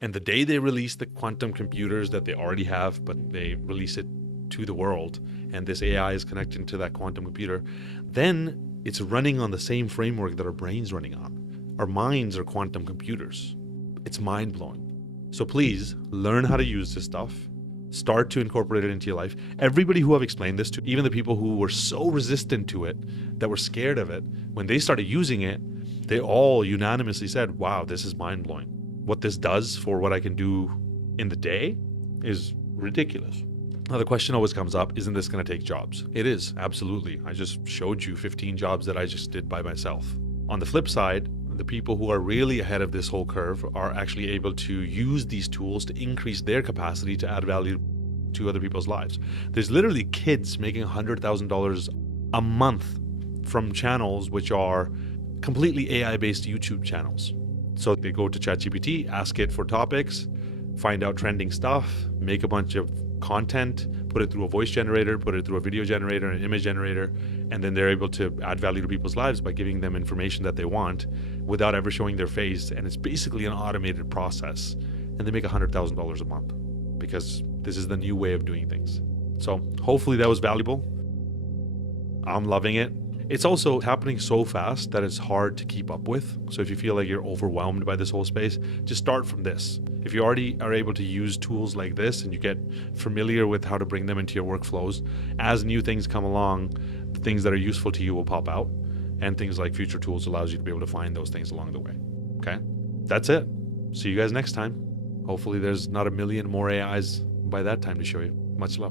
And the day they release the quantum computers that they already have, but they release it to the world, and this AI is connected to that quantum computer, then it's running on the same framework that our brain's running on. Our minds are quantum computers. It's mind-blowing. So please learn how to use this stuff. Start to incorporate it into your life. Everybody who I've explained this to, even the people who were so resistant to it, that were scared of it, when they started using it, they all unanimously said, wow, this is mind-blowing. What this does for what I can do in the day is ridiculous. Now, the question always comes up, isn't this going to take jobs? It is, absolutely. I just showed you 15 jobs that I just did by myself. On the flip side, the people who are really ahead of this whole curve are actually able to use these tools to increase their capacity to add value to other people's lives. There's literally kids making $100,000 a month from channels which are completely AI-based YouTube channels. So they go to ChatGPT, ask it for topics, find out trending stuff, make a bunch of content, put it through a voice generator, put it through a video generator, an image generator, and then they're able to add value to people's lives by giving them information that they want without ever showing their face. And it's basically an automated process. And they make $100,000 a month because this is the new way of doing things. So hopefully that was valuable. I'm loving it. It's also happening so fast that it's hard to keep up with. So if you feel like you're overwhelmed by this whole space, just start from this. If you already are able to use tools like this and you get familiar with how to bring them into your workflows, as new things come along, the things that are useful to you will pop out, and things like Future Tools allows you to be able to find those things along the way. Okay? That's it. See you guys next time. Hopefully there's not a million more AIs by that time to show you. Much love.